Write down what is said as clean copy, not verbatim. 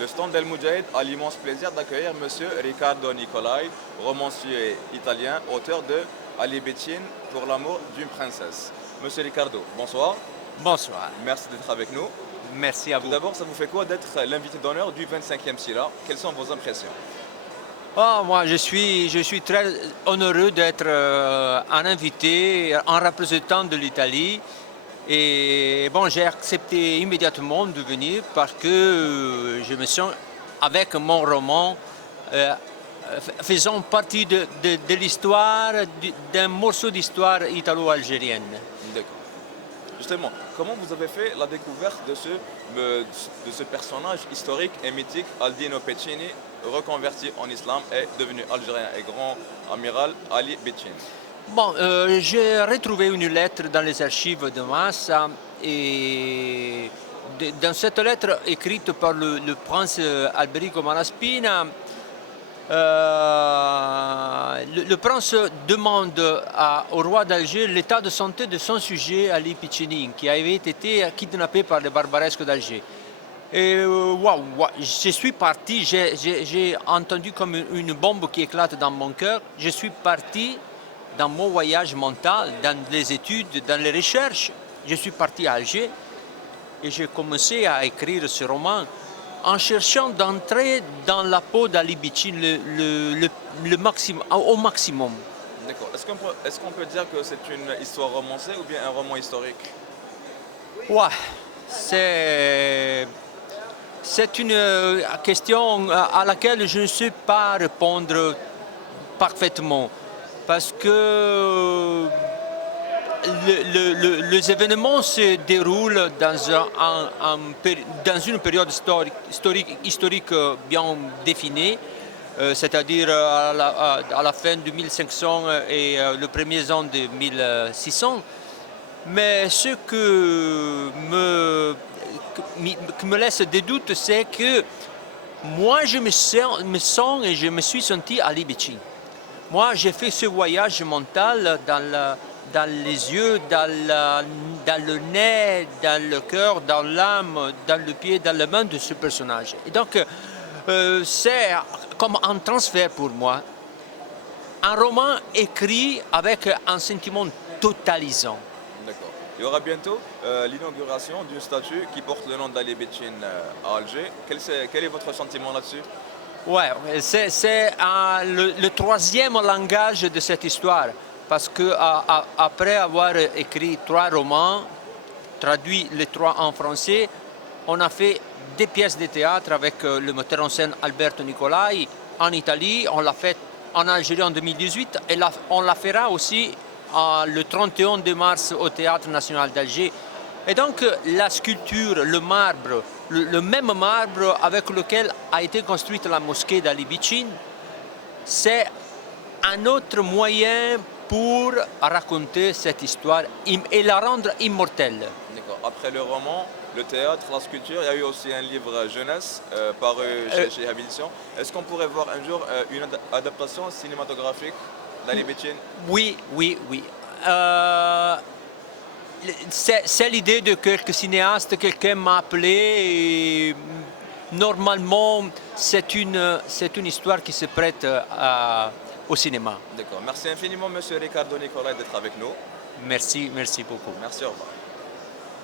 Le stand d'El Moudjahid a l'immense plaisir d'accueillir Monsieur Riccardo Nicolai, romancier italien, auteur de Ali Bettin pour l'amour d'une princesse. Monsieur Riccardo, bonsoir. Bonsoir, Merci d'être avec nous. merci à Tout vous. d'abord, ça vous fait quoi d'être l'invité d'honneur du 25e Sira? Quelles sont vos impressions? Moi, je suis très honoreux d'être un invité, un représentant de l'Italie. Et bon, j'ai accepté immédiatement de venir parce que je me sens, avec mon roman, faisant partie de l'histoire, d'un morceau d'histoire italo-algérienne. D'accord. Justement, comment vous avez fait la découverte de ce personnage historique et mythique, Aldino Peccini, reconverti en islam et devenu algérien et grand amiral Ali Bettin? Bon, j'ai retrouvé une lettre dans les archives de Massa et dans cette lettre écrite par le prince Alberico Malaspina, le prince demande au roi d'Alger l'état de santé de son sujet Ali Piccinin, qui avait été kidnappé par les barbaresques d'Alger. Et je suis parti, j'ai entendu comme une bombe qui éclate dans mon cœur. Je suis parti dans mon voyage mental, dans les études, dans les recherches. Je suis parti à Alger et j'ai commencé à écrire ce roman en cherchant d'entrer dans la peau d'Ali Bettin au maximum. D'accord. Est-ce qu'on peut dire que c'est une histoire romancée ou bien un roman historique? Ouais, c'est une question à laquelle je ne sais pas répondre parfaitement parce que les événements se déroulent dans une période historique bien définie, c'est-à-dire à la fin de 1500 et le premier an de 1600. Mais ce qui me laisse des doutes, c'est que moi je me sens et je me suis senti Ali Bettin. Moi j'ai fait ce voyage mental dans les yeux, dans le nez, dans le cœur, dans l'âme, dans le pied, dans la main de ce personnage. Et donc c'est comme un transfert pour moi. Un roman écrit avec un sentiment totalisant. D'accord. Il y aura bientôt l'inauguration d'une statue qui porte le nom d'Ali Bettin à Alger. Quel est votre sentiment là-dessus? Ouais, c'est le troisième langage de cette histoire. Parce que après avoir écrit 3 romans, traduit les 3 en français, on a fait des pièces de théâtre avec le metteur en scène Alberto Nicolai en Italie, on l'a fait en Algérie en 2018 et on la fera aussi le 31 mars au Théâtre national d'Alger. Et donc la sculpture, le marbre, le même marbre avec lequel a été construite la mosquée d'Ali Bettin, c'est un autre moyen pour raconter cette histoire et la rendre immortelle. D'accord. Après le roman, le théâtre, la sculpture, il y a eu aussi un livre jeunesse paru chez Habilitation. Est-ce qu'on pourrait voir un jour une adaptation cinématographique d'Ali Bettin? Oui. C'est l'idée de quelques cinéastes, quelqu'un m'a appelé et normalement c'est une histoire qui se prête au cinéma. D'accord. Merci infiniment, Monsieur Riccardo Nicolai, d'être avec nous. Merci beaucoup. Merci, au revoir.